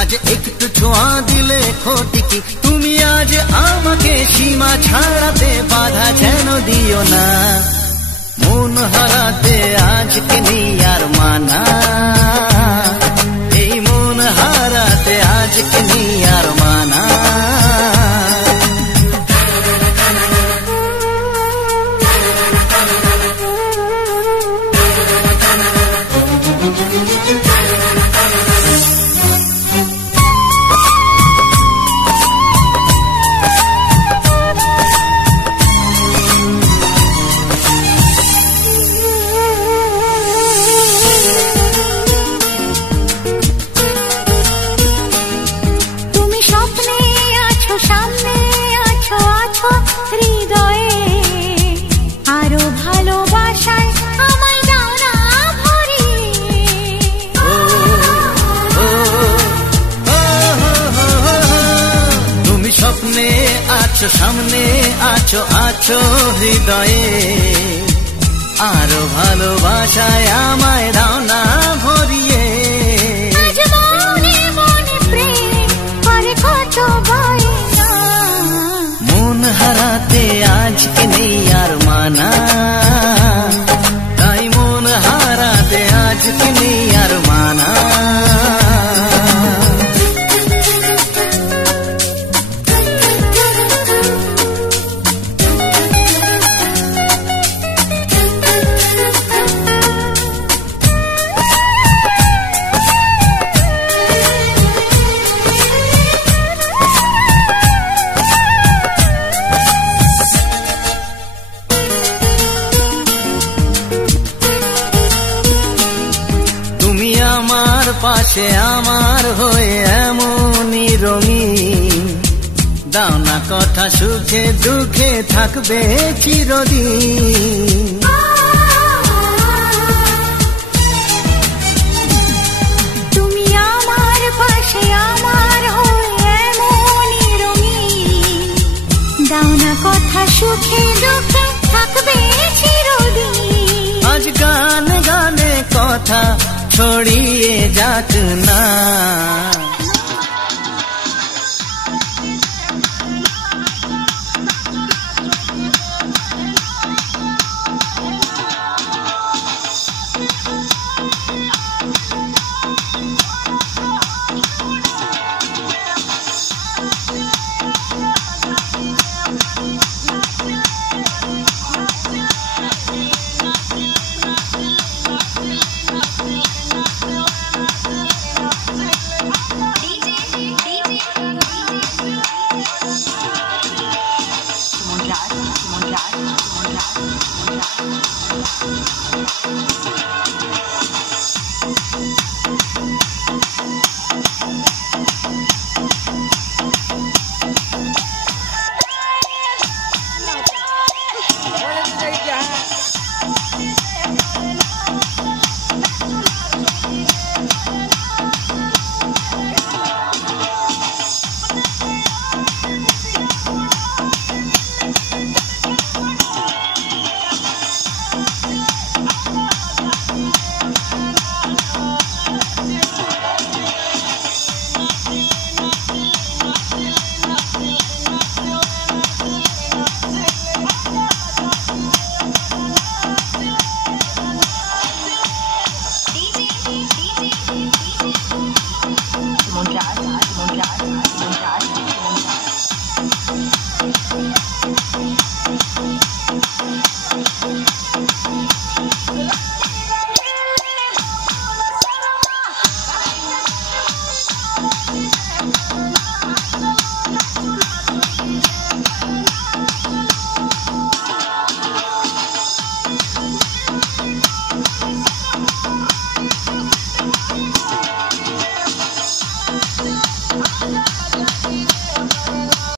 आज एकटू ছোঁয়া দিলে ক্ষতি কি তুমি আজ আমাকে সীমা ছাড়াতে বাধা যেন দিও না মন হারাতে আজকে নেই আর মানা এই মন হারাতে আজকে নেই আর মানা সামনে আছো আছো হৃদয়ে আরো ভালোবাসায় আমায় দাও না ভরিয়ে মন হারাতে আজকে নেই আর মানা তাই মন হারাতে আজকে নেই আর মানা পাশে আমার হয়ে এমনই রঙিন দাও না কথা সুখে দুঃখে থাকবে চিরদিন তুমি আমার পাশে আমার হয়ে এমনই রঙিন দাও না কথা সুখে দুঃখে থাকবে চিরদিন আজ গানে গানে কথা ছড়িয়ে যাক না Montage.